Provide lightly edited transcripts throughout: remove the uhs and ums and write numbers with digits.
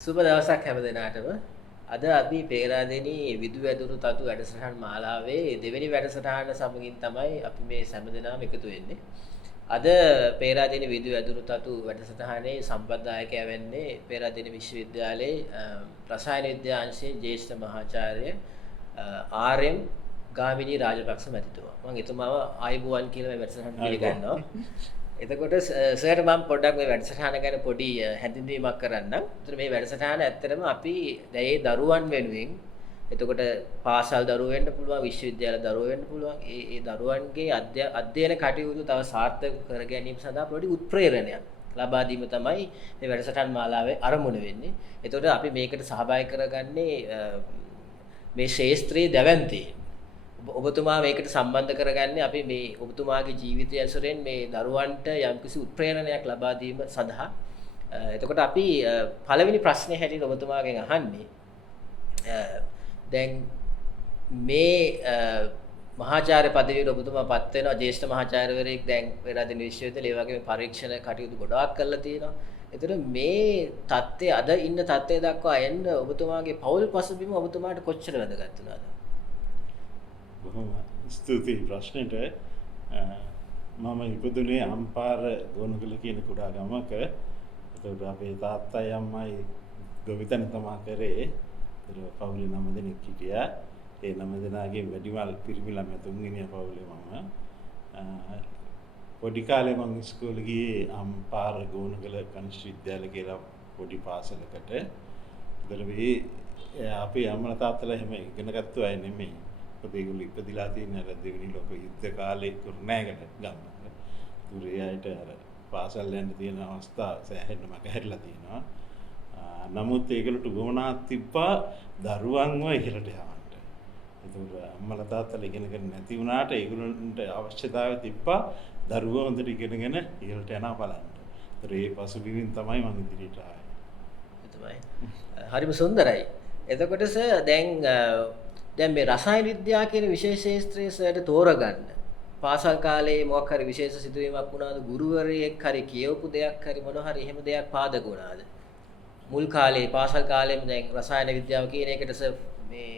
සුබ දවසක් හැම දෙනාටම. අද අපි පේරාදෙණි විදු වැදුරු තතු වැඩසටහන් මාලාවේ දෙවෙනි වැඩසටහන සමගින් තමයි අපි මේ හැම දෙනාම එකතු වෙන්නේ. අද පේරාදෙණි විදු වැදුරු තතු වැඩසටහනේ සම්බන්ධායකයා වෙන්නේ පේරාදෙණි විශ්වවිද්‍යාලයේ රසායන විද්‍යා අංශයේ ජ්‍යෙෂ්ඨ මහාචාර්ය ආර්.එම්. ගාමිණී රාජපක්ෂ මැතිතුමා. මම එතුමාව ආයුබෝවන් කියලා මේ වැඩසටහන පිළිගන්නවා. එතකොට සර්ට මම පොඩ්ඩක් මේ වැඩසටහන ගැන පොඩි හැඳින්වීමක් කරන්නම්. ඒතර මේ වැඩසටහන ඇත්තටම අපි දැන් ඒ දරුවන් වෙනුවෙන් එතකොට පාසල් දරුවෝ වෙන්න පුළුවන්, විශ්වවිද්‍යාල දරුවෝ වෙන්න පුළුවන්. ඒ දරුවන්ගේ අධ්‍යයන කටයුතු තව සාර්ථක කර ගැනීම සඳහා පොඩි උත්ප්‍රේරණයක් ලබා දීම තමයි මේ වැඩසටහන් මාලාවේ අරමුණ වෙන්නේ. එතකොට අපි මේකට සහභාගී කරගන්නේ මේ ශාස්ත්‍රීය දැවැන්තී ඔබතුමා මේකට සම්බන්ධ කරගන්නේ අපි මේ ඔබතුමාගේ ජීවිතය ඇසුරෙන් මේ දරුවන්ට යම්කිසි උත්ප්‍රේරණයක් ලබා දීම සඳහා. එතකොට අපි පළවෙනි ප්‍රශ්නේ හැටියට ඔබතුමාගෙන් අහන්නේ දැන් මේ මහාචාර්ය පදවියට ඔබතුමා පත් වෙනවා, ජ්‍යෙෂ්ඨ මහාචාර්යවරයෙක් දැන් පේරාදෙණි විශ්වවිද්‍යාලයේ ඒ වගේම පරීක්ෂණ කටයුතු ගොඩාක් කරලා තියෙනවා. එතකොට මේ தත්ත්වය අද ඉන්න தත්ත්වය දක්වා එන්න ඔබතුමාගේ පෞල් පසුබිම ඔබතුමාට කොච්චර වැදගත් වුණාද? බොහොම ස්තුතියි ප්‍රශ්නෙට. මම ඉපදුනේ අම්පාර ගෝනගල කියන කුඩා ගමක. ඒකට අපේ තාත්තයි අම්මයි ගොවිතැන තමා කරේ. ඒක පවුලේ 9 දෙනෙක් හිටියා. ඒ 9 දෙනාගේ වැඩිමල් පිරිමි ළමයා තුන්වෙනියා පවුලේ මම. පොඩි කාලේ මම ඉස්කෝලේ ගියේ අම්පාර ගෝනගල කනිෂ්ඨ විද්‍යාලය කියලා පොඩි පාසලකට. ඒතර මේ අපේ අම්මලා තාත්තලා එහෙම ඉගෙන ගත්ත අය නෙමෙයි. ඒගොල්ලෝ ඉපදිලා තියෙන අර දෙවෙනි ලෝක යුද්ධ කාලේ කුරුණෑගල ගම්මක. දුරේ අයට අර පාසල් යන්න තියෙන අවස්ථා සෑහෙන්න මගහැරලා තියෙනවා. නමුත් ඒගොල්ලන්ට ගුණාක් තිබ්බා දරුවන්ව ඉහළට යවන්න. ඒතකොට අම්මලා තාත්තලා ඉගෙන ගන්න නැති වුණාට ඒගොල්ලන්ට අවශ්‍යතාවය තිබ්බා දරුවෝ හොඳට ඉගෙනගෙන ඉහළට යනවා බලන්න. ඒතර ඒ පසුබිමින් තමයි මම ඉදිරියට ආවේ. ඒ තමයි. හරිම සුන්දරයි. එතකොට දැන් මේ රසායන විද්‍යාව කියන විශේෂ ශාස්ත්‍රයේ සර්ට තෝරගන්න පාසල් කාලේ මොකක් හරි විශේෂ සිදුවීමක් වුණාද, ගුරුවරයෙක් හරි කියවපු දෙයක් හරි මොන හරි එහෙම දෙයක් පාදක වුණාද මුල් කාලේ පාසල් කාලේම දැන් රසායන විද්‍යාව කියන එකට මේ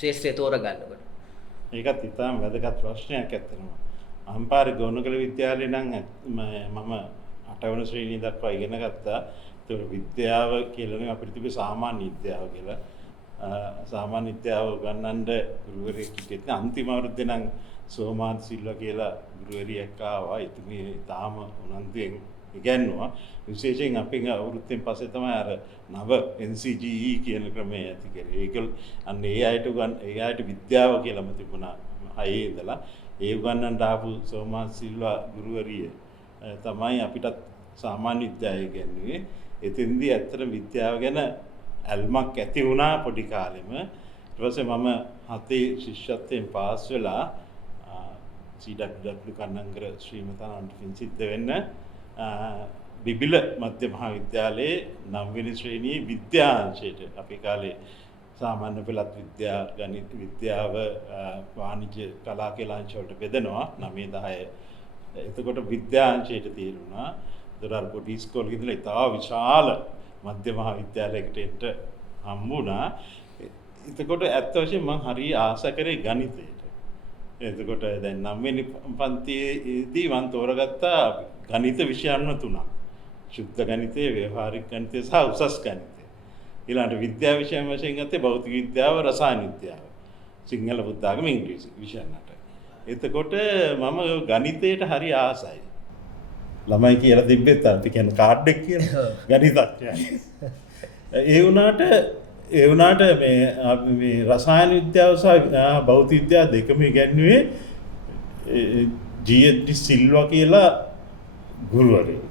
ශාස්ත්‍රය තෝරගන්නකොට? ඒකත් ඉතාම වැදගත් ප්‍රශ්නයක් ඇත්තටම. අම්පාර ගෝනගල විද්‍යාලේ නම් මම 8 වෙනි ශ්‍රේණිය දක්වා ඉගෙන ගත්තා. ඒක විද්‍යාව කියලා අපිට තිබේ සාමාන්‍ය විද්‍යාව කියලා. සාමාන්‍ය විද්‍යාව ගන්නඳ ගුරුවරයෙක් හිටියේ අන්තිම අවුරුද්දේ නම් සෝමාන් සිල්වා කියලා ගුරුවරියෙක් ආවා. ඉතින් තාම උනන්දුවෙන් ඉගෙනුවා. විශේෂයෙන් අපේ අවුරුද්දෙන් පස්සේ තමයි අර නව NCGE කියන ක්‍රමය ඇති කරේ. ඒක අන්න ඒ අයට විද්‍යාව කියලාම තිබුණා. අයේ ඉඳලා ඒ උගන්වන්න ආපු සෝමාන් සිල්වා ගුරුවරිය තමයි අපිටත් සාමාන්‍ය විද්‍යාව ඉගෙනුවේ. එතෙන්දී ඇත්තට විද්‍යාව ගැන ඇල්මක් ඇති වුණා පොඩි කාලෙම. ඊට පස්සේ මම 7 ශිෂ්‍යත්වයෙන් පාස් වෙලා CW කන්නංගර ශ්‍රීමතානන්ට පින්සිද්ධ වෙන්න බිබිල මධ්‍ය මහා විද්‍යාලයේ 9 වෙනි ශ්‍රේණියේ විද්‍යාංශයට අපි කාලේ සාමාන්‍ය පෙළත් විද්‍යා, ගණිත විද්‍යාව, වාණිජ්‍ය කලා කියලා අංශ වලට බෙදනවා 9 10. එතකොට විද්‍යාංශයට තීරුණා. ඒතර පොඩි ඉස්කෝලේ ඉඳලා ඉතා විශාල මධ්‍ය මහා විද්‍යාලයකට එන්න හම්බුණා. එතකොට ඇත්ත වශයෙන්ම මම හරි ආස කරේ ගණිතයට. එතකොට දැන් 9 වෙනි පන්තියේදී මම තෝරගත්තා ගණිත විෂයන්ව 3ක්. ශුද්ධ ගණිතය, ව්‍යවහාරික ගණිතය සහ උසස් ගණිතය. ඊළඟට විද්‍යා විෂයන් වශයෙන් ගත්තේ භෞතික විද්‍යාව, රසායන විද්‍යාව, සිංහල බුද්ධ ආගම, ඉංග්‍රීසි විෂයන් 8. එතකොට මම ගණිතයට හරි ආසයි. ළමයි කියලා තිබ්බෙත් අපි කියන කාඩ් එක කියන ගණිතඥයන්. ඒ වුණාට මේ රසායන විද්‍යාව සහ භෞතික විද්‍යාව දෙකම ඉගෙනුවේ ජී.එච්. සිල්වා කියලා ගුරුවරයෙක්.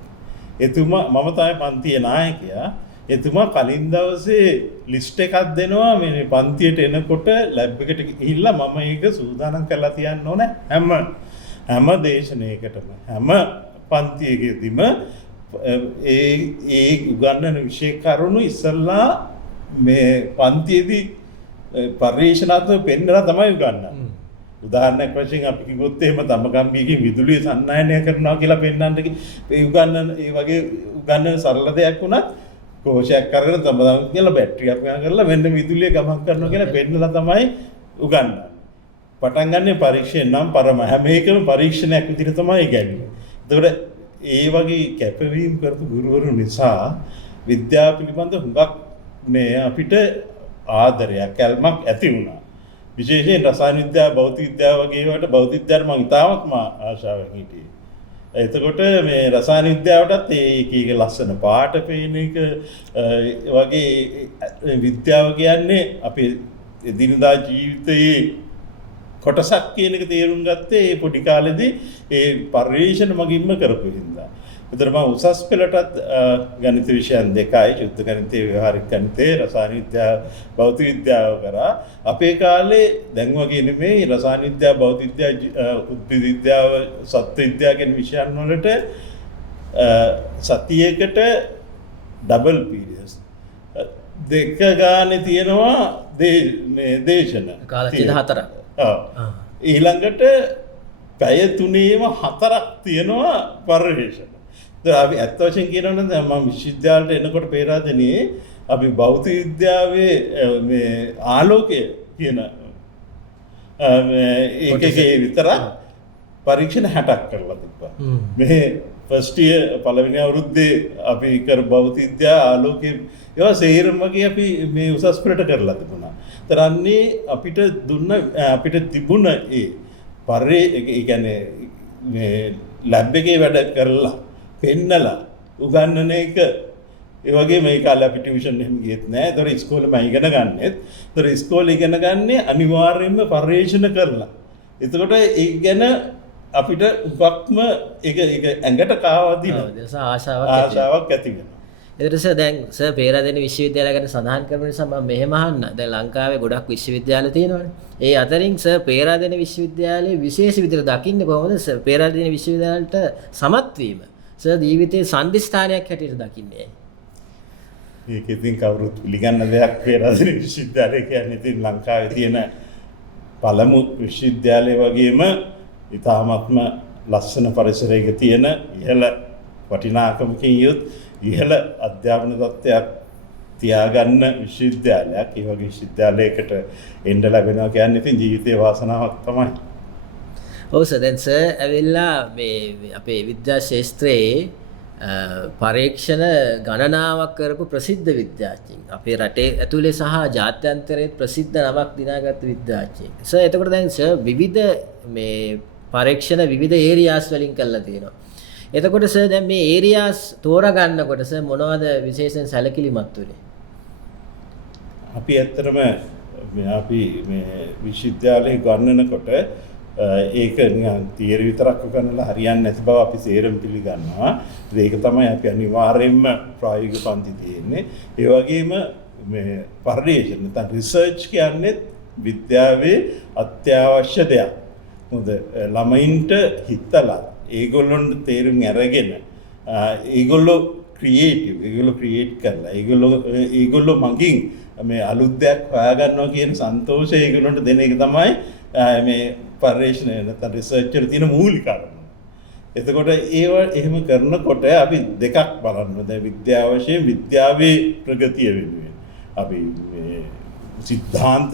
එතුමා මම තමයි පන්තියේ නායකයා. එතුමා කලින් දවසේ ලිස්ට් එකක් දෙනවා මේ පන්තියට එනකොට ලැබ් එකට ගිහිල්ලා මම ඒක සූදානම් කරලා තියන්න ඕනේ හැම දේශනයකටම හැම පන්තියකදීම ඒ උගන්වන විෂය කරුණු ඉස්සල්ලා මේ පන්තියේදී පරිශනාත්මක පෙන්නලා තමයි උගන්වන්නේ. උදාහරණයක් වශයෙන් අපි කිව්වොත් එහෙම තමගම්බියකින් විදුලිය සන්නායනය කරනවා කියලා පෙන්නන්න ඒ වගේ උගන්වන සරල දෙයක් වුණත් කෝෂයක් කරගෙන තමයි කියලා බැටරියක් මෙහා කරලා මෙන්න විදුලිය ගමන් කරනවා කියලා පෙන්නලා තමයි උගන්වන්නේ. පටන් ගන්න පරීක්ෂණය නම් පරම හැම එකම පරීක්ෂණයක් විදිහට තමයි ඉගැන්වෙන්නේ. එතකොට ඒ වගේ කැපවීම කරපු ගුරුවරු නිසා විද්‍යාව පිළිබඳ හුඟක් මේ අපිට ආදරයක් කැල්මක් ඇති වුණා. විශේෂයෙන් රසායන විද්‍යාව, භෞතික විද්‍යාව වගේ ඒවාට භෞතික විද්‍යාවට මම ඉතාමත්ම ආශාවෙන් හිටියේ. එතකොට මේ රසායන විද්‍යාවටත් ඒක ලස්සන පාට පේන එක වගේ විද්‍යාව කියන්නේ අපේ එදිනදා ජීවිතයේ කොටසක් කියන එක තේරුම් ගත්තේ ඒ පොඩි කාලෙදී ඒ පරිශ්‍රණ මගින්ම කරපු හින්දා. ඒතර මම උසස් පෙළටත් ගණිත විෂයන් දෙකයි, ශුද්ධ ගණිතය, ව්‍යවහාරික ගණිතය, රසායන විද්‍යාව, භෞතික විද්‍යාව කරා. අපේ කාලේ දැන් වගේ නෙමෙයි රසායන විද්‍යාව, භෞතික විද්‍යාව, උද්භිද විද්‍යාව, සත්ත්ව විද්‍යාව කියන විෂයන් වලට සතියකට ඩබල් පීරියඩ්ස් දෙක ගානේ තියෙනවා මේ දේශන කාලචිත 4ක්. ඊළඟට පැය 3ේම 4ක් තියෙනවා පරිශ්‍රණ. අපි ඇත්ත වශයෙන් කියනවා නම් මම විශ්වවිද්‍යාලයට එනකොට පේරාදෙනියේ අපි භෞතික විද්‍යාවේ මේ ආලෝකය කියන ඒකේ විතරක් පරීක්ෂණ 60ක් කරලා තිබ්බා. මේ ෆස්ට් ඉයර් පළවෙනි අවුරුද්දේ අපි කර භෞතික විද්‍යාව ආලෝකයේ ඒවා සේරම වගේ අපි මේ උසස් පෙළට කරලා තිබුණා. තරන්නේ අපිට තිබුණ ඒ කියන්නේ මේ ලැබ් එකේ වැඩ කරලා පෙන්නලා උගන්නන එක ඒ වගේ මේ කාලේ අපි ටියුෂන් එහෙම ගියෙත් නෑ. ඒතර ඉස්කෝලේ මම ඉගෙන ගන්නෙත්. ඒතර ඉස්කෝලේ ඉගෙන ගන්නේ අනිවාර්යයෙන්ම පරිශන කරලා. එතකොට ඒ ගැන අපිට උපක්ම ඒක ඇඟට කාවදින ආශාවක් ඇති වෙනවා. එතකොට සර් දැන් සර් පේරාදෙණි විශ්වවිද්‍යාලය ගැන සඳහන් කරන නිසා මම මෙහෙම අහන්න. දැන් ලංකාවේ ගොඩක් විශ්වවිද්‍යාල තියෙනවානේ. ඒ අතරින් සර් පේරාදෙණි විශ්වවිද්‍යාලයේ විශේෂ විදිහට දකින්නේ කොහොමද සර් පේරාදෙණි විශ්වවිද්‍යාලයට සමත් වීම? සර් ජීවිතයේ සම්දිස්ථානයක් හැටියට දකින්නේ. ඒක ඉතින් කවුරුත් පිළිගන්න දෙයක්. පේරාදෙණි විශ්වවිද්‍යාලය කියන්නේ ඉතින් ලංකාවේ තියෙන පළමු විශ්වවිද්‍යාලය වගේම ඉතාමත්ම ලස්සන පරිසරයක තියෙන ඉහළ වටිනාකමකින් යුත් ඉහළ අධ්‍යාපන තත්ත්වයක් තියාගන්න විශ්වවිද්‍යාලයක්. ඒ වගේ විශ්වවිද්‍යාලයකට එන්න ලැබෙනවා කියන්නේ ඉතින් ජීවිතේ වාසනාවක් තමයි. ඔව් සර් දැන් සර් ඇවිල්ලා මේ අපේ විද්‍යා ශාස්ත්‍රයේ පරීක්ෂණ ගණනාවක් කරපු ප්‍රසිද්ධ විද්‍යාඥයෙක්. අපේ රටේ ඇතුලේ සහ ජාත්‍යන්තරයේ ප්‍රසිද්ධ නමක් දිනාගත්ත විද්‍යාඥයෙක්. සර් එතකොට දැන් සර් විවිධ මේ පරීක්ෂණ විවිධ ඒරියාස් වලින් කරලා තියෙනවා. එතකොට සර් දැන් මේ ඒරියාස් තෝරගන්නකොට සර් මොනවද විශේෂයෙන් සැලකිලිමත් වෙන්නේ? අපි ඇත්තටම අපි මේ විශ්වවිද්‍යාලයේ ගන්නනකොට ඒක තියරි විතරක් උගන්වලා හරියන්නේ නැති බව අපි සේරම පිළිගන්නවා. ඒක තමයි අපි අනිවාර්යයෙන්ම ප්‍රායෝගික පන්ති තියෙන්නේ. ඒ වගේම මේ පරිශන නැත්නම් රිසර්ච් කියන්නේ විද්‍යාවේ අත්‍යවශ්‍ය දෙයක්. මොකද ළමයින්ට හිතලා ඒගොල්ලොන්ට තේරුම් අරගෙන ඒගොල්ලෝ ක්‍රියේට් කරලා ඒගොල්ලෝ මගින් මේ අලුත් දෙයක් හොයාගන්නවා කියන සන්තෝෂය ඒගොල්ලොන්ට දෙන එක තමයි මේ පරිශ්‍රණය නැත්නම් රිසර්ච් වල තියෙන මූලික කාරණා. එතකොට ඒව එහෙම කරනකොට අපි දෙකක් බලන්න. දැන් විද්‍යාව වශයෙන් විද්‍යාවේ ප්‍රගතිය වෙනුවෙන් අපි මේ සිද්ධාන්ත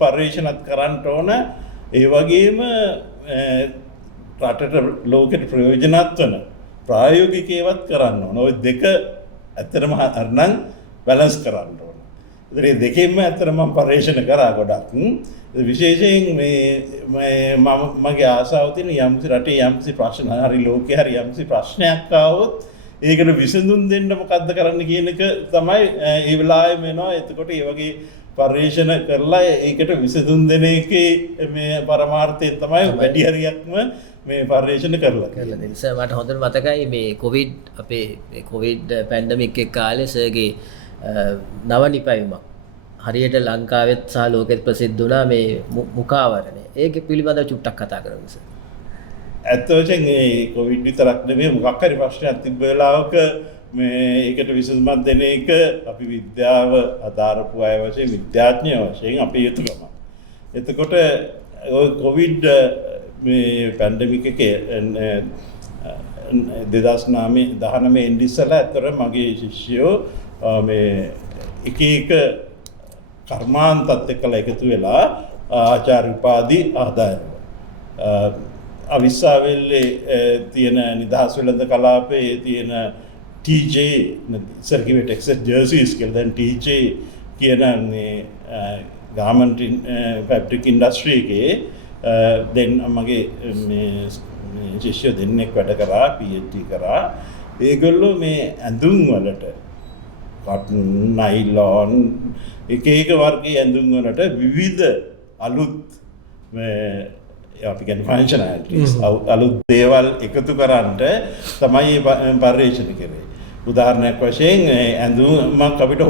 පරිශ්‍රණත් කරන්න ඕන. ඒ වගේම රටට ලෝකෙට ප්‍රයෝජනවත් වන ප්‍රායෝගික ඒවත් කරන්න ඕන. ওই දෙක ඇත්තටම අරනම් බැලන්ස් කරන්න ඕන. ඉතින් මේ දෙකෙන්ම ඇත්තටම මම පරිශන කරා ගොඩක්. විශේෂයෙන් මගේ ආසාව තියෙන යම්සි රටේ යම්සි ප්‍රශ්න හරි ලෝකේ හරි යම්සි ප්‍රශ්නයක් ආවොත් ඒකට විසඳුම් දෙන්න මොකද්ද කරන්න කියන එක තමයි ඒ වෙලාවෙම එනවා. එතකොට ඒ වගේ පරිශන කරලා ඒකට විසඳුම් දෙන එකේ මේ පරමාර්ථය තමයි වැඩි හරියක්ම මේ පරිශන කරලා තියෙන්නේ. සර් මට හොඳට මතකයි මේ කොවිඩ් අපේ කොවිඩ් පැන්ඩමික් එක කාලේ සර්ගේ නව නිපැයුමක් හරියට ලංකාවෙත් සහ ලෝකෙත් ප්‍රසිද්ධ වුණා මේ මුඛාවරණය. ඒක පිළිබඳව චුට්ටක් කතා කරමු සර්. ඇත්ත වශයෙන් මේ කොවිඩ් විතරක් නෙමෙයි මොකක් හරි ප්‍රශ්නයක් තිබ්බ වෙලාවක මේ ඒකට විසඳුමක් දෙන එක අපි විද්‍යාව අදාරපු අය වශයෙන් විද්‍යාඥයෝ වශයෙන් අපේ යුතුකම. එතකොට ඔය කොවිඩ් මේ පැන්ඩමික් එකේ 2019 ඉඳිස්සලා ඇත්තට මගේ ශිෂ්‍යයෝ මේ එක එක කර්මාන්තත් එක්කලා එකතු වෙලා ආචාර්ය උපාධි ආදායම අවිස්සාවෙල්ලේ තියෙන නිදහස් වෙළඳ කලාපයේ තියෙන TJ ඉස්සරකිවේ ටෙක්සස් ජර්සිස් කියලා දැන් TJ කියන මේ ගාමන්ට් ෆැබ්‍රික් ඉන්ඩස්ට්‍රි එකේ දැන් මගේ මේ ශිෂ්‍ය දෙන්නෙක් වැඩ කරා PhD කරා ඒගොල්ලෝ මේ ඇඳුම් වලට cotton nylon එක වර්ගයේ ඇඳුම් වලට විවිධ අලුත් අපි කියන්නේ ෆන්ක්ෂනැලිටිස් අලුත් දේවල් එකතු කරන්නට තමයි පරිශ්‍රණය කරේ. උදාහරණයක් වශයෙන් ඇඳුමක් අපිට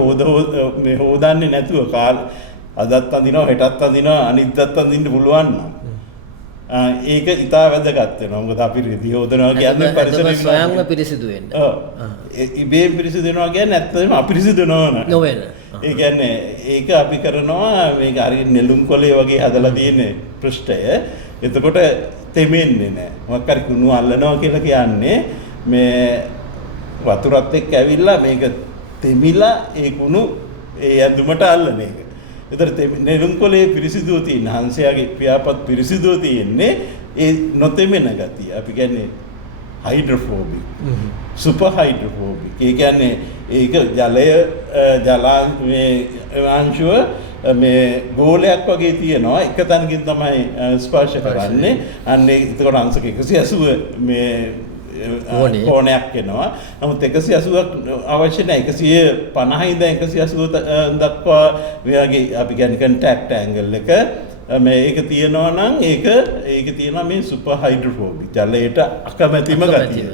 හොදන්නේ නැතුව අදත් අඳිනවා හෙටත් අඳිනවා අනිද්දාත් අඳින්න පුළුවන් නම් ඒක ඉතා වැදගත් වෙනවා. මොකද අපි රිදි හොදනවා කියන්නේ පරිසරය ස්වයංම පිරිසිදු වෙන්න. ඉබේ පිරිසිදු වෙනවා කියන්නේ ඇත්තටම අපිරිසිදු නොවන. ඒ කියන්නේ ඒක අපි කරනවා මේක හරිය නෙළුම් කොලේ වගේ හදලා තියෙන පෘෂ්ඨය. එතකොට තෙමෙන්නේ නැහැ. මොකක් හරි කුණු අල්ලනවා කියලා කියන්නේ මේ වතුරත් එක්ක ඇවිල්ලා මේක තෙමිලා ඒ කුණු ඒ ඇඳුමට අල්ලන එක. ඒතර නෙළුම් කොලේ පිරිසිදුව තියෙන හංසයාගේ පියාපත් පිරිසිදුව තියෙන්නේ ඒ නොතෙමෙන ගතිය. අපි කියන්නේ හයිඩ්‍රොෆෝබික්. සුපර් හයිඩ්‍රොෆෝබික්. ඒ කියන්නේ ඒක ජලාංශුව මේ ගෝලයක් වගේ තියෙනවා එක තැනකින් තමයි ස්පර්ශ කරන්නේ. අන්න ඒකට අංශක 180 මේ කෝණයක් එනවා. නමුත් 180ක් අවශ්‍ය නැහැ. 150 ඉඳන් 180 දක්වා මෙයාගේ අපි කියන්නේ කන්ටැක්ට් ඇන්ගල් එක මේක තියෙනවා නම් ඒක තියෙනවා මේ සුපර් හයිඩ්‍රොෆෝබික්. ජලයට අකමැතිම ගතිය.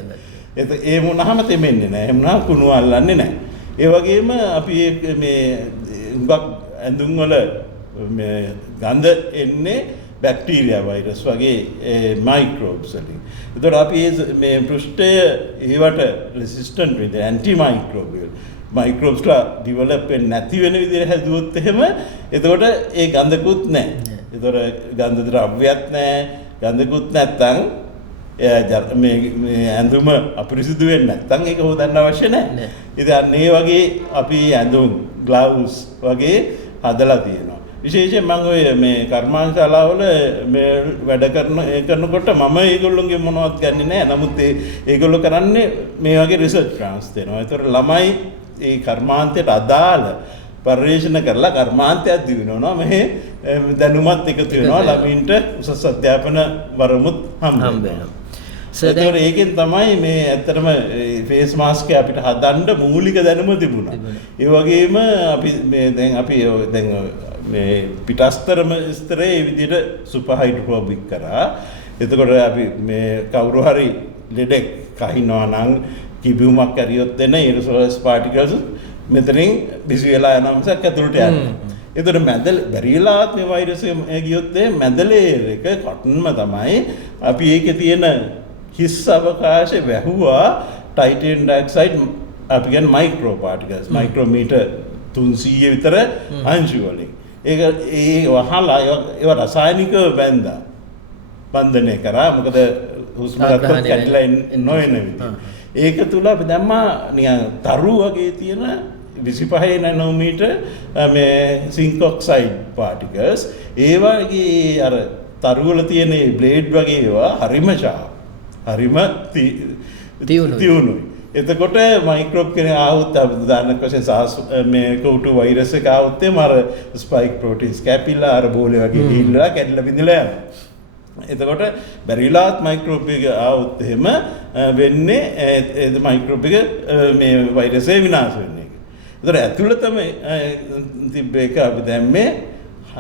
ඒ වුණාම තෙමෙන්නේ නැහැ. එහෙම වුණා කුණු අල්ලන්නේ නැහැ. ඒ වගේම අපි මේ හුඟක් ඇඳුම් වල මේ ගඳ එන්නේ බැක්ටීරියා වෛරස් වගේ මයික්‍රෝබ්ස් වලින්. ඒතකොට අපි මේ පෘෂ්ඨය ඒවට රෙසිස්ටන්ට් වෙන්නේ ඇන්ටි මයික්‍රෝබියල්. මයික්‍රෝබ්ස්ලා ඩිවෙලොප් වෙන්නේ නැති වෙන විදිහට හැදුවොත් එහෙම එතකොට ඒ ගඳකුත් නැහැ. ඒතකොට ගන්ධ ද්‍රව්‍යයක් නැහැ. ගඳකුත් නැත්තම් මේ ඇඳුම අපිරිසිදු වෙන්නේ නැත්තම් ඒක හොදන්න අවශ්‍ය නැහැ. ඉතින් අන්න ඒ වගේ අපි ඇඳුම් ග්ලව්ස් වගේ හදලා තියෙනවා. විශේෂයෙන් මම ඔය මේ කර්මාන්තශාලාවල මේ වැඩ කරනකොට මම ඒගොල්ලෝගේ මොනවත් ගන්නෙ නෑ. නමුත් ඒගොල්ලෝ කරන්නේ මේ වගේ රිසර්ච් ග්‍රාන්ට්ස් දෙනවා. ඒතර ළමයි ඒ කර්මාන්තයට අදාළ පරිශන කරලා කර්මාන්තයක් දිනවනවා. මෙහි දැනුමත් එකතු වෙනවා. ළමයින්ට උසස් අධ්‍යාපන වරමුත් හම්බ වෙනවා. ඒතර ඒකෙන් තමයි මේ ඇත්තටම ෆේස් මාස්ක් එක අපිට හදන්න මූලික දැනුම තිබුණා. ඒ වගේම අපි මේ දැන් මේ පිටස්තරම ස්තරේ මේ විදිහට සුපර් හයිඩ්‍රොෆෝබික් කරා. එතකොට අපි මේ කවුරු හරි ලෙඩෙක් කහිනවා නම් කිබියුමක් ඇරියොත් එන ඒරෝසොලස් පාටිකල්ස් මෙතනින් බිසි වෙලා යනවා මිසක් ඇතුළට යන්නේ. ඒතර මැදල බැරිලාත් මේ වෛරස් එක ගියොත් මැදලේ එක කොටන්ම තමයි අපි ඒකේ තියෙන හිස් අවකාශය වැහුවා ටයිටේනියම් ඩයොක්සයිඩ් අපි කියන්නේ මයික්‍රෝ පාටිකල්ස් මයික්‍රෝමීටර් 300 විතර අංශු වලින්. ඒක ඒ වහලා ඒව රසායනිකව බන්ධනය කරා. මොකද හුස්ම ගත්තොත් කැඩිලා නොයන විදිහ. ඒක තුල අපි දැම්මා නිකන් තරු වගේ තියෙන 25 නැනෝමීටර් මේ සින්ක් ඔක්සයිඩ් පාටිකල්ස්. ඒ වගේ අර තරු වල තියෙන බ්ලේඩ් වගේ ඒවා හරිම ෂාප්. හරිම තියුණුයි. එතකොට මයික්‍රෝබ් කෙනෙක් ආවොත් උදාහරණයක් වශයෙන් මේ කෝටු වෛරස් එක ආවොත් අර ස්පයික් ප්‍රෝටීන්ස් කැපිලා අර බෝලේ වගේ ගිහිල්ලා කැඩිලා බිඳලා යනවා. එතකොට බැරිලාත් මයික්‍රෝබ් එක ආවොත් එහෙම වෙන්නේ ඒ මයික්‍රෝබ් එක මේ වෛරස් එක විනාශ වෙන්නේ. ඒතර ඇතුළතම තිබ්බ එක අපි දැම්මේ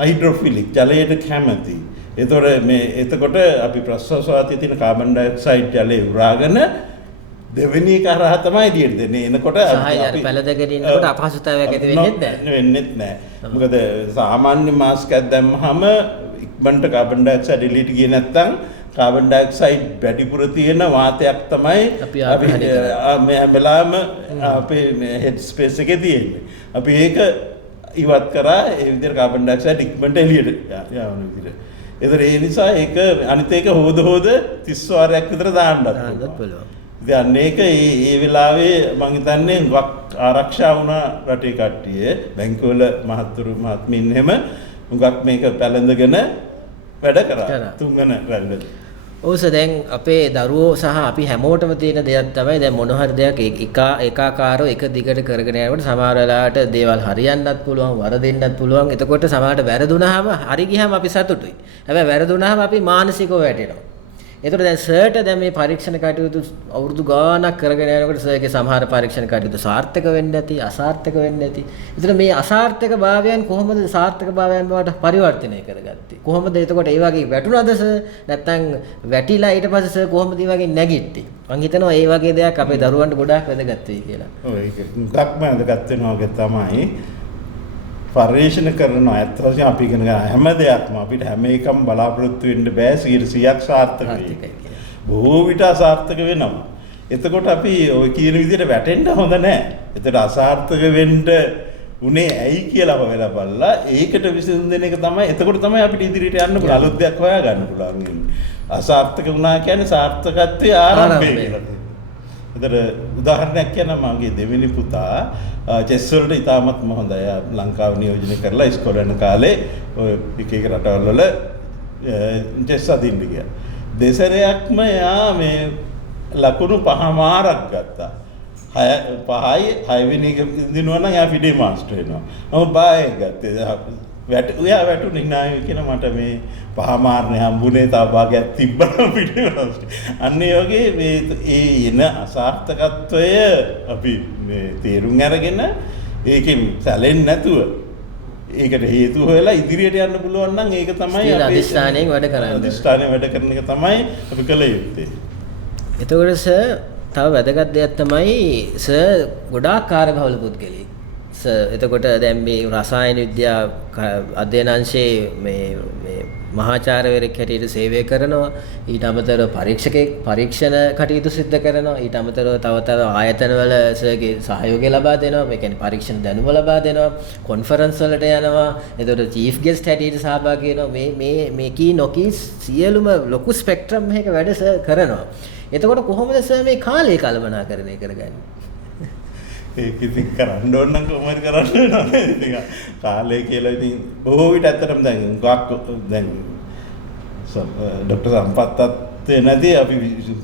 හයිඩ්‍රොෆිලික් ජලයට කැමති. එතකොට අපි ප්‍රශ්වාස වාතයේ තියෙන කාබන් ඩයොක්සයිඩ් ජලයේ උරාගෙන දෙවෙනි එක හරහා තමයි එළියට දෙන්නේ. එනකොට අපි පැලදගෙන ඉන්නකොට අපහසුතාවයක් ඇති වෙන්නේ නැහැ. මොකද සාමාන්‍ය මාස්ක් එකක් දැම්මහම ඉක්මනට කාබන් ඩයොක්සයිඩ් එළියට ගියේ නැත්නම් කාබන් ඩයොක්සයිඩ් වැඩිපුර තියෙන වාතයක් තමයි අපි මේ වෙලාවම අපේ හෙඩ් ස්පේස් එකේ තියෙන්නේ. අපි ඒක ඉවත් කරා ඒ විදිහට කාබන් ඩයොක්සයිඩ් ඉක්මනට එළියට යවන විදිහට. ඒ නිසා ඒක අනිත් එක හොද 30 වාරයක් විතර දාන්නත් පුළුවන්. ඉතින් අන්න ඒක ඒ වෙලාවේ මම හිතන්නේ හුඟක් ආරක්ෂා වුණා රටේ කට්ටිය බැංකුවල මහත්තුරු මහත්මීන් එහෙම හුඟක් මේක පැලඳගෙන වැඩ කරා තුන්වන රැල්ලදී. ඔව් සර් දැන් අපේ දරුවෝ සහ අපි හැමෝටම තියෙන දෙයක් තමයි දැන් මොන හරි දෙයක් ඒකාකාරව එක දිගට කරගෙන යනකොට සමහර වෙලාවට දේවල් හරියන්නත් පුළුවන් වරදින්නත් පුළුවන්. එතකොට සමහරට වැරදුනහම හරි ගියාම අපි සතුටුයි. හැබැයි වැරදුනහම අපි මානසිකව වැටෙනවා. එතකොට දැන් සර්ට දැන් මේ පරීක්ෂණ කටයුතු අවුරුදු ගාණක් කරගෙන යනකොට සර්ගේ සමහර පරීක්ෂණ කටයුතු සාර්ථක වෙන්නේ නැති, අසාර්ථක වෙන්නේ නැති. එතකොට මේ අසාර්ථක භාවයන් කොහොමද සාර්ථක භාවයන් බවට පරිවර්තනය කරගත්තේ? කොහොමද එතකොට ඒ වගේ වැටුණාද සර්? නැත්නම් වැටිලා ඊට පස්සේ සර් කොහොමද ඒ වගේ නැගිට්ටේ? මම හිතනවා ඒ වගේ දෙයක් අපේ දරුවන්ට ගොඩාක් වැදගත් වෙයි කියලා. ඔව් ඒක හුඟක්ම වැදගත් වෙනවා වගේ තමයි. පරිශන කරනවා ඇත්ත වශයෙන්ම අපි ඉගෙන ගන්න හැම දෙයක්ම අපිට හැම එකම බලාපොරොත්තු වෙන්න බෑ 100%ක් සාර්ථක වෙයි. බොහෝ විට අසාර්ථක වෙනවා. එතකොට අපි ওই කියන විදිහට වැටෙන්න හොඳ නැහැ. එතකොට අසාර්ථක වෙන්න උනේ ඇයි කියලා හොයලා බලලා ඒකට විසඳුම් දෙන එක තමයි එතකොට තමයි අපිට ඉදිරියට යන්න පුළුවන් අලුත් දෙයක් හොයා ගන්න පුළුවන්. අසාර්ථක වුණා කියන්නේ සාර්ථකත්වයේ ආරම්භය කියලා. එතකොට උදාහරණයක් කියනවා මගේ දෙවෙනි පුතා චෙස් වලට ඉතාමත්ම හොඳයි. ලංකාව නියෝජනය කරලා ඉස්කෝලේ යන කාලේ ඔය එක එක රටවල් වල චෙස් අදින්න ගියා. දෙසරයක්ම එයා මේ ලකුණු 5මාරක් ගත්තා. 5යි වෙනි එක දිනුවා නම් එයා ෆිඩේ මාස්ටර් වෙනවා. මම බාය ගත්තේ. එයා වැටුනේ නෑ කියන මට මේ 5මාරනේ හම්බුනේ තව භාගයක් තිබ්බනම් ෆිඩේ මාස්ටර්. අන්න ඒ වගේ මේ ඒ එන අසාර්ථකත්වය අපි මේ තේරුම් අරගෙන ඒකෙන් සැලෙන්නේ නැතුව ඒකට හේතු හොයලා ඉදිරියට යන්න පුළුවන් නම් ඒක තමයි අපි අදිස්ථානයෙන් වැඩ කරන්නේ. අදිස්ථානයෙන් වැඩ කරන එක තමයි අපි කළ යුත්තේ. එතකොට සර් තව වැදගත් දෙයක් තමයි සර් ගොඩාක් කාර්යබහුල පුද්ගලෙක්. සර් එතකොට දැන් මේ රසායන විද්‍යා අධ්‍යයනාංශයේ මේ මහාචාර්යවරයෙක් හැටියට සේවය කරනවා. ඊට අමතරව පරීක්ෂණ කටයුතු සිදු කරනවා. ඊට අමතරව තව ආයතනවල සර්ගේ සහයෝගය ලබා දෙනවා. මේ කියන්නේ පරීක්ෂණ දැනුම ලබා දෙනවා. කොන්ෆරන්ස් වලට යනවා. එතකොට චීෆ් ගෙස්ට් හැටියට සහභාගී වෙනවා. මේ කී නොකී සියලුම ලොකු ස්පෙක්ට්‍රම් එකක වැඩ සර් කරනවා. එතකොට කොහොමද සර් මේ කාලය කළමනාකරණය කරගන්නේ? ඒක ඉතින් කරන්න ඕන නම් කොහොමද කරන්න වෙනවද ඉතින් කාලය කියලා ඉතින් බොහෝ විට ඇත්තටම දැන් ડોક્ટર සම්පත්තත් නැති අපි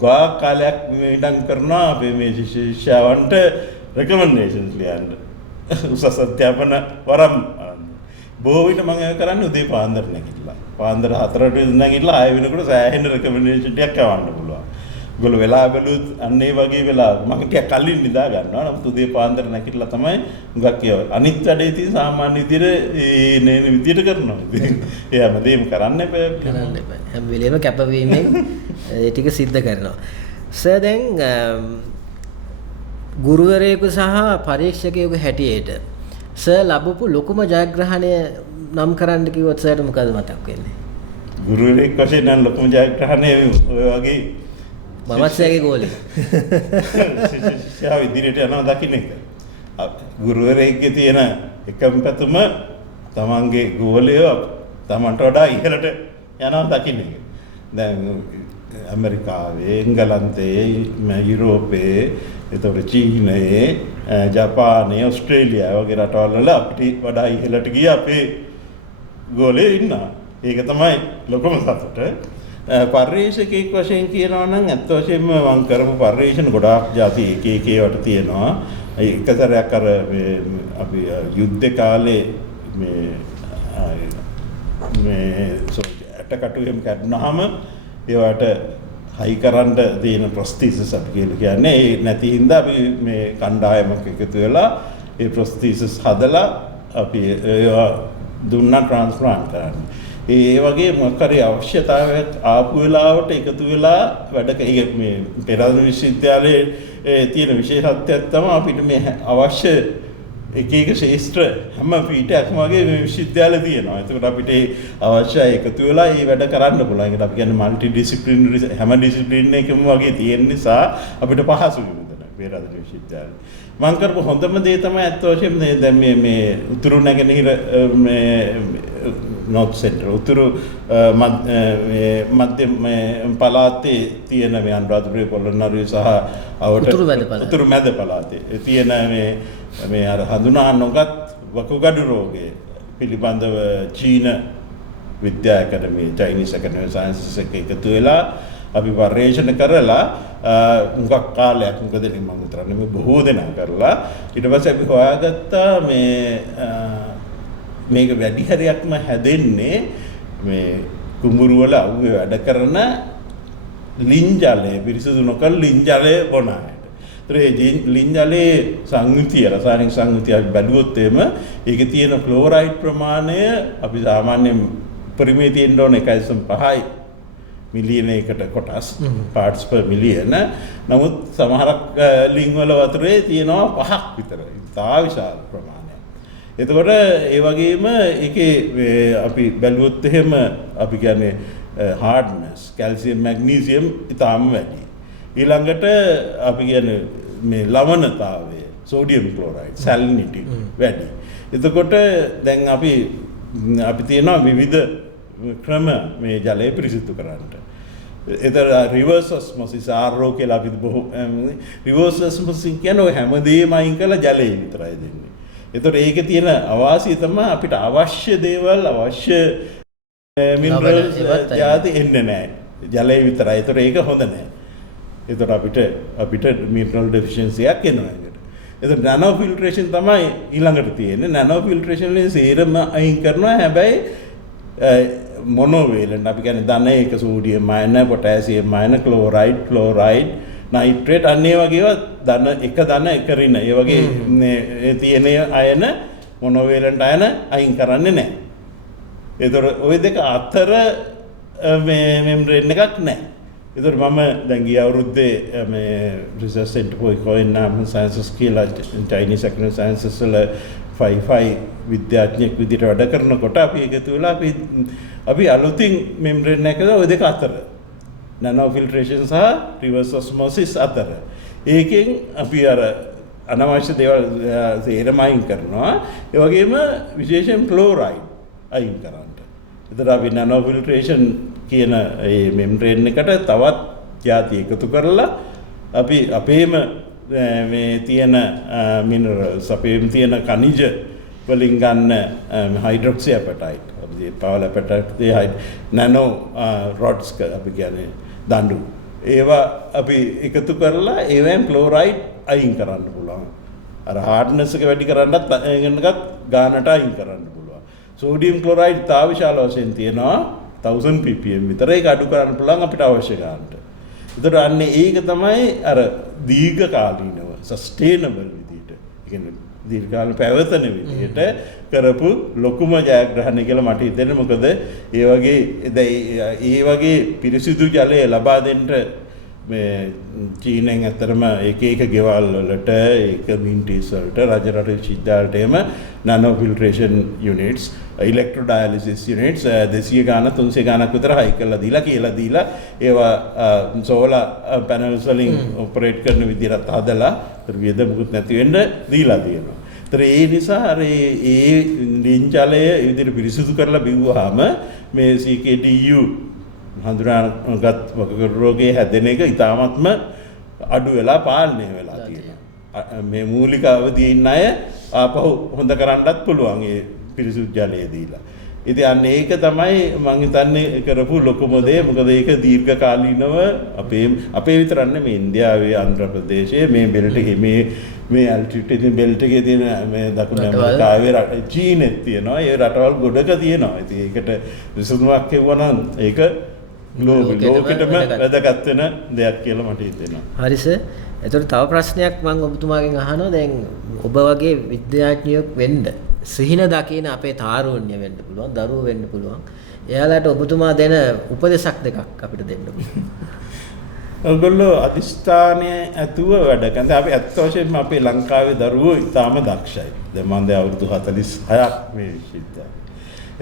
ගාක් කාලයක් ඉඳන් කරනවා අපි මේ ශිෂ්‍යයන්ට රෙකමෙන්ඩේෂන්ස් ලියන්න උසස් අධ්‍යාපන වරම් බොහෝ විට මම ඒක කරන්නේ උදේ පාන්දර නැගිටලා පාන්දර 4ට නැගිටලා ආයෙ වෙනකොට සෑහෙන රෙකමෙන්ඩේෂන් ටිකක් යවන්න පුළුවන්. ගොල්ල වෙලා බැලුත් අන්න ඒ වගේ වෙලා මම ටිකක් කලින් නිදා ගන්නවා. නමුත් උදේ පාන්දර නැගිටලා තමයි හුඟක් කියව. අනිත් වැඩේ තියෙන සාමාන්‍ය විදිහට නේ විදිහට කරනවා. ඉතින් ඒ හැමදේම කරන්න එපා. කරන්න එපා. හැම වෙලේම කැපවීමෙන් ඒ ටික සිද්ධ කරනවා. සර් දැන් ගුරුවරයෙකු සහ පරීක්ෂකයෙකු හැටියට සර් ලැබපු ලොකුම ජයග්‍රහණය නම් කරන්න කිව්වොත් සර්ට මොකද මතක් වෙන්නේ? ගුරුවරයෙක් වශයෙන් නම් ලොකුම ජයග්‍රහණය ඔය වගේ මමත් සෑගේ ගෝලේ. ශිෂ්‍යයා ඉදිරියට යනවා දකින්න එක. ගුරුවරයෙක්ගේ තියෙන එකම පැතුම තමන්ගේ ගෝලයෝ තමන්ට වඩා ඉහළට යනවා දකින්න එක. දැන් ඇමරිකාවේ, එංගලන්තයේ, යුරෝපයේ, එතකොට චීනයේ, ජපානයේ, ඕස්ට්‍රේලියාව වගේ රටවල් වල අපිට වඩා ඉහළට ගිය අපේ ගෝලයෝ ඉන්නවා. ඒක තමයි ලොකුම සතුට. පර්යේෂකෙක් වශයෙන් කියනවා නම් ඇත්ත වශයෙන්ම මම කරපු පර්යේෂණ ගොඩාක් ಜಾති එක ඒවට තියෙනවා. එක සැරයක් අර අපි යුද්ධ කාලේ මේ ඇටකටු එහෙම කඩනහම ඒවට හයි කරන්න තියෙන ප්‍රොස්තීසස් අපි කියන්නේ ඒ නැති හින්දා අපි මේ කණ්ඩායමක් එකතු වෙලා ඒ ප්‍රොස්තීසස් හදලා අපි ඒවා දුන්නා ට්‍රාන්ස්ප්ලාන්ට් කරන්න. ඒ වගේ මොකක් හරි අවශ්‍යතාවයක් ආපු වෙලාවට එකතු වෙලා වැඩ මේ පෙරාදෙණිය විශ්වවිද්‍යාලයේ තියෙන විශේෂත්වයක් තමයි අපිට මේ අවශ්‍ය එක ශාස්ත්‍ර හැම පීඨයක්ම වගේ මේ විශ්වවිද්‍යාල තියෙනවා. ඒකට අපිට අවශ්‍යයි එකතු වෙලා මේ වැඩ කරන්න පුළුවන්. ඒකට අපි කියන්නේ মালටි ඩිසිප්ලිනරි හැම ඩිසිප්ලින් එකම වගේ තියෙන නිසා අපිට පහසුයි මෙතන පෙරාදෙණිය විශ්වවිද්‍යාලේ. මම කරපු හොඳම දේ තමයි අත් වශයෙන්ම දැන් මේ උතුරු නැගෙනහිර මේ නොත් සෙන්ටර් උතුරු මධ්‍ය පළාතේ තියෙන මේ අනුරාධපුර පොළොන්නරුව සහ අවට උතුරු මැද පළාතේ තියෙන මේ අර හඳුනා නොගත් වකුගඩු රෝගය පිළිබඳව චීන විද්‍යා ඇකඩමිය චයිනීස් ඇකඩමි ඔෆ් සයන්සස් එක එකතු වෙලා අපි පර්යේෂණ කරලා මුගක් කාලයක් මොකද මම හිතන්නේ මේ බොහෝ දෙනා කරලා ඊට පස්සේ අපි හොයාගත්තා මේක වැඩි හරියක්ම හැදෙන්නේ මේ කුඹුරු වල අවුවේ වැඩ කරන ලින් ජලය පිරිසිදු නොකර ලින් ජලය බොන අයට. ලින් ජලයේ සංයුතිය රසායනික සංයුතිය අපි බැලුවොත් එම ඒකේ තියෙන ක්ලෝරයිඩ් ප්‍රමාණය අපි සාමාන්‍යයෙන් පරිමේ තියෙන්න ඕන 1.5 මිලියන එකට කොටස් parts per million. නමුත් සමහරක් ලින් වල වතුරේ තියෙනවා 5ක් විතර. තා විශාල ප්‍රමාණයක්. එතකොට ඒ වගේම ඒකේ අපි බැලුවොත් එහෙම අපි කියන්නේ hardness, calcium, magnesium ඉතාම වැඩි. ඊළඟට අපි කියන්නේ මේ ලවණතාවය, sodium chloride, salinity වැඩි. එතකොට දැන් අපි තියෙනවා විවිධ ක්‍රම මේ ජලය පිරිසිදු කරන්න. එතන රිවර්ස් ඔස්මොසිස් RO කියලා අපි බොහෝ රිවර්ස් ඔස්මොසිස් කියන්නේ ඔය හැමදේම අයින් කරලා ජලය විතරයි දෙන්නේ. එතකොට ඒකේ තියෙන අවාසිය තමයි අපිට අවශ්‍ය දේවල් අවශ්‍ය මිනරල්ස් ಜಾති එන්නේ නැහැ. ජලය විතරයි. එතකොට ඒක හොඳ නැහැ. එතකොට අපිට මිනරල් ඩෙෆිෂියන්සි එකක් එනවා ඒකට. එතකොට නැනෝ ෆිල්ටරේෂන් තමයි ඊළඟට තියෙන්නේ. නැනෝ ෆිල්ටරේෂන් වලින් සේරම අයින් කරනවා. හැබැයි මොනෝවේලන්ට් අපි කියන්නේ ධන එක සෝඩියම් අයන පොටෑසියම් අයන ක්ලෝරයිඩ් නයිට්‍රේට් අන්නේ වගේ ධන එක රින ඒ වගේ තියෙන අයන මොනෝවේලන්ට් අයන අයින් කරන්නේ නැහැ. ඒතර ওই දෙක අතර මේ මෙම්බ්‍රේන් එකක් නැහැ. ඒතර මම දැන් ගිය අවුරුද්දේ මේ research centre for economic sciences කියලා චයිනීස් එකනොමික් සයන්සස් වල 5 විද්‍යාඥයෙක් විදිහට වැඩ කරනකොට අපි එකතු වෙලා අපි අලුතින් මෙම්බ්‍රේන් එකද ওই දෙක අතර නැනෝ ෆිල්ටරේෂන් සහ රිවර්ස් ඔස්මොසිස් අතර ඒකෙන් අපි අර අනවශ්‍ය දේවල් සේරම අයින් කරනවා. ඒ වගේම විශේෂයෙන් ක්ලෝරයිඩ් අයින් කරන්න. එතකොට අපි නැනෝ ෆිල්ටරේෂන් කියන මේ මෙම්බ්‍රේන් එකට තවත් ಜಾති එකතු කරලා අපි අපේම මේ තියෙන මිනරල්ස් අපේම තියෙන khනිජ වලින් ගන්න හයිඩ්‍රොක්සි ඇපටයිට් අපි පවල් ඇපටයිට් නැනෝ රොඩ්ස් අපි කියන්නේ දඬු ඒවා අපි එකතු කරලා ඒවෙන් ක්ලෝරයිඩ් අයින් කරන්න පුළුවන්. අර හાર્ඩ්නස් එක වැඩි කරන්නත් එන්නකත් ගානට අයින් කරන්න පුළුවන්. සෝඩියම් ක්ලෝරයිඩ් තා විශාල වශයෙන් තියෙනවා 1000 ppm විතර ඒක අඩු කරන්න පුළුවන් අපිට අවශ්‍ය ගානට. ඒතර අන්නේ ඒක තමයි අර දීර්ඝ කාලීනව සස්ටේනබල් විදිහට කියන්නේ දීර්ඝ කාල පැවතෙන විදිහට කරපු ලොකුම ජයග්‍රහණය කියලා මට හිතෙන්නේ. මොකද ඒ වගේ පිරිසිදු ජලය ලබා දෙන්න මේ චීනෙන් ඇත්තරම එක ගෙවල් වලට ඒක මින්ටිස් වලට රජරට විශ්වවිද්‍යාලට එම nano ෆිල්ටරේෂන් units electro dialysis units 200 ගාන 300 ගානක් විතර හයි කරලා දීලා ඒවා සෝලාර් පැනල්ස් වලින් ඔපරේට් කරන විදිහට හදලා වියද මුකුත් නැති වෙන්න දීලා තියෙනවා. ඒතර ඒ නිසා අර ඒ ලින් ජලය ඒ විදිහට පිරිසිදු කරලා බිව්වහම මේ CKDU හඳුනාගත් වකුගඩු රෝගයේ හැදෙන එක ඉතාමත්ම අඩු වෙලා පාලනය වෙලා තියෙනවා. මේ මූලික අවධියේ ඉන්න අය ආපහු හොඳ කරන්නත් පුළුවන් ඒ පිරිසුදු ජලය දීලා. ඉතින් අන්න ඒක තමයි මම හිතන්නේ කරපු ලොකුම දේ. මොකද ඒක දීර්ඝ කාලීනව අපේ විතරක් නෙමෙයි ඉන්දියාවේ ආන්ධ්‍ර ප්‍රදේශයේ මේ බෙල්ට් එකේ මේ ඇල්ටිටියුඩ් බෙල්ට් එකේ තියෙන මේ දකුණු ඇමරිකාවේ චීනෙත් තියෙනවා. ඒ රටවල් ගොඩක තියෙනවා. ඉතින් ඒකට විසඳුමක් කියවනම් ඒක ලෝකෙටම වැදගත් වෙන දෙයක් කියලා මට හිතෙනවා. හරි සර්. එතකොට තව ප්‍රශ්නයක් මම ඔබතුමාගෙන් අහනවා. දැන් ඔබ වගේ විද්‍යාඥයෙක් වෙන්න සිහින දකින අපේ තාරුණ්‍ය වෙන්න පුළුවන්, දරුවෝ වෙන්න පුළුවන්. එයාලට ඔබතුමා දෙන උපදේශක් දෙකක් අපිට දෙන්න පුළුවන්. ඔයගොල්ලෝ අදිස්ථානයේ ඇතුව වැඩ කරන. අපි ඇත්ත වශයෙන්ම අපේ ලංකාවේ දරුවෝ ඉතාම දක්ෂයි. දැන් මම අවුරුදු 46ක් මේ විශ්වවිද්‍යාලේ.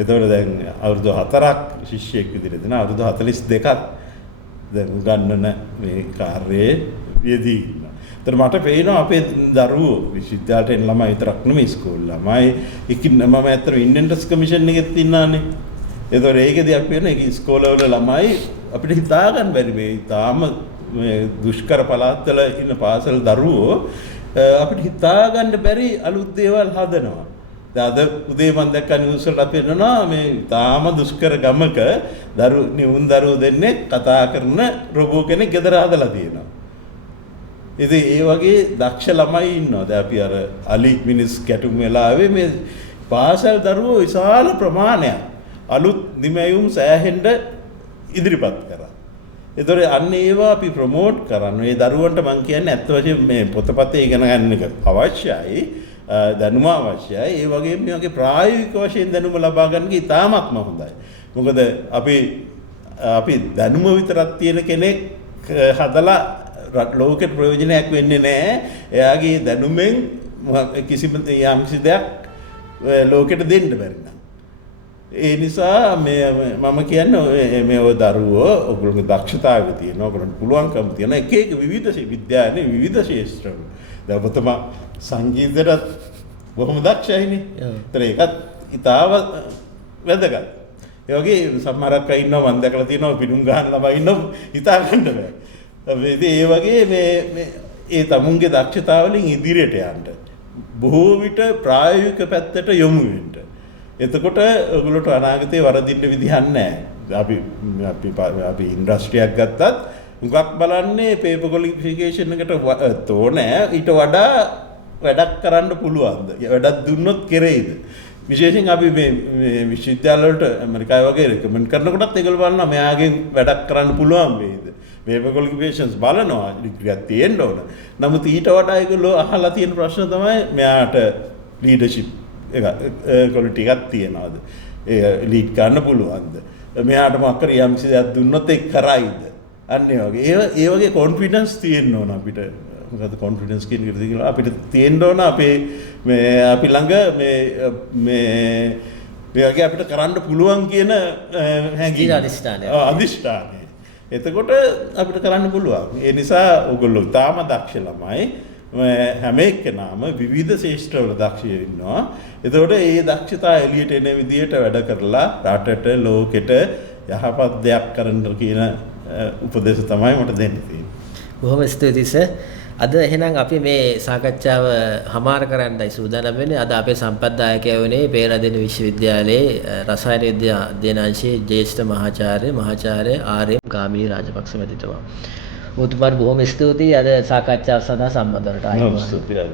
එතකොට දැන් අවුරුදු 4ක් ශිෂ්‍යයෙක් විදිහට දෙන අවුරුදු 42ක් දැන් උගන්වන මේ කාර්යයේ යෙදී ඉන්නවා. මට පේනවා අපේ දරුවෝ විශ්වවිද්‍යාලයට එන ළමයි විතරක් නෙමෙයි ඉස්කෝල ළමයි මම ඇත්තට ඉන්ඩෙන්ටස් කමිෂන් එකෙත් ඉන්නානේ. ඒතකොට ඒකෙදී අපි වෙන ඒක ඉස්කෝලවල ළමයි අපිට හිතා ගන්න බැරි මේ තාම දුෂ්කර පළාත්වල ඉන්න පාසල් දරුවෝ අපිට හිතා ගන්න බැරි අලුත් දේවල් හදනවා. දැන් අද උදේ මම දැක්ක නිවුස් වල අපි වෙනවා මේ තාම දුෂ්කර ගමක දරුවෝ දෙන්නේ කතා කරන රොබෝ කෙනෙක් ගෙදර හදලා තියෙනවා. ඉතින් ඒ වගේ දක්ෂ ළමයි ඉන්නවා. දැන් අපි අර අලි මිනිස් කැටුම් වෙලාවේ මේ පාසල් දරුවෝ විශාල ප්‍රමාණයක් අලුත් නිමැයුම් සෑහෙන්න ඉදිරිපත් කරා. ඒතොර අන්න ඒවා අපි ප්‍රොමෝට් කරන්න. මේ දරුවන්ට මම කියන්නේ ඇත්ත වශයෙන්ම මේ පොතපතේ ඉගෙන ගන්න එක අවශ්‍යයි. දැනුම අවශ්‍යයි. ඒ වගේම මේ වගේ ප්‍රායෝගික වශයෙන් දැනුම ලබා ගන්න එක ඉතාමත්ම හොඳයි. මොකද අපි දැනුම විතරක් තියෙන කෙනෙක් හදලා ලෝකෙට ප්‍රයෝජනයක් වෙන්නේ නැහැ. එයාගේ දැනුමෙන් කිසිම යම්කිසි දෙයක් ලෝකෙට දෙන්න බැරි නම්. ඒ නිසා මම කියන්නේ මේ ඔය දරුවෝ ඔයගොල්ලෝගේ දක්ෂතාවය තියෙනවා. ඔයගොල්ලන්ට පුළුවන්කම තියෙන එක විවිධ විද්‍යාවේ විවිධ ශාස්ත්‍රවල. දැන් ඔතම සංගීතයට බොහොම දක්ෂයිනේ. ඒතර ඒකත් ඉතාව වැදගත්. ඒ වගේ සමහරක් අය ඉන්නවා මම දැකලා තියෙනවා පිටුම් ගහන ළමයි ඉන්නවා හිතා ගන්න බෑ. ඒ වගේ මේ ඒ තමුන්ගේ දක්ෂතාවලින් ඉදිරියට යන්න බොහෝ විට ප්‍රායෝගික පැත්තට යොමු වෙන්න. එතකොට ඔයගොල්ලෝට අනාගතේ වරදින්න විදිහක් නැහැ. අපි ඉන්ඩස්ට්‍රියක් ගත්තත් මුගක් බලන්නේ පේපර් ක්වොලිෆිකේෂන් එකට තෝනේ ඊට වඩා වැඩක් කරන්න පුළුවන්ද? වැඩක් දුන්නොත් කෙරෙයිද? විශේෂයෙන් අපි මේ විශ්වවිද්‍යාල වලට ඇමරිකාව වගේ රෙකමන්ඩ් කරනකොටත් ඒගොල්ලෝ බලනවා මෙයාගෙන් වැඩක් කරන්න පුළුවන් වේද? පේපර් ක්වොලිෆිකේෂන්ස් බලනවා ඩිග්‍රියක් තියෙන්න ඕන. නමුත් ඊට වඩා ඒගොල්ලෝ අහලා තියෙන ප්‍රශ්න තමයි මෙයාට ලීඩර්ෂිප් ක්වොලිටි එකක් තියනවාද? ඒ ලීඩ් කරන්න පුළුවන්ද? මෙයාට මොකක් හරි යම්කිසි දෙයක් දුන්නොත් ඒක කරයිද? අන්න ඒ වගේ. ඒ වගේ කොන්ෆිඩන්ස් තියෙන්න ඕන අපිට. මොකද කොන්ෆිඩන්ස් කියන එක කියලා අපිට තියෙන්න ඕන අපේ අපි ළඟ මේ වගේ අපිට කරන්න පුළුවන් කියන හැඟීම අදිෂ්ඨානය. එතකොට අපිට කරන්න පුළුවන්. ඒ නිසා ඔයගොල්ලෝ තාම දක්ෂ ළමයි හැම එක්කෙනාම විවිධ ශාස්ත්‍රවල දක්ෂයෝ ඉන්නවා. එතකොට ඒ දක්ෂතා එළියට එන විදියට වැඩ කරලා රටට ලෝකෙට යහපත් දෙයක් කරන්න කියන උපදේශ තමයි මට දෙන්න තියෙන්නේ. බොහොම ස්තුතියි සර්. අද එහෙනම් අපි මේ සාකච්ඡාව හමාර කරන්නයි සූදානම් වෙන්නේ. අද අපේ සම්පත්දායකයා වුණේ පේරාදෙණිය විශ්වවිද්‍යාලයේ රසායන විද්‍යා අධ්‍යනාංශයේ ජ්‍යෙෂ්ඨ මහාචාර්ය ආර්.එම්. ගාමිණී රාජපක්ෂ මැතිතුමා. ඔබතුමාට බොහොම ස්තුතියි අද සාකච්ඡාව සඳහා සම්බන්ධ වුණාට. ස්තුතියි.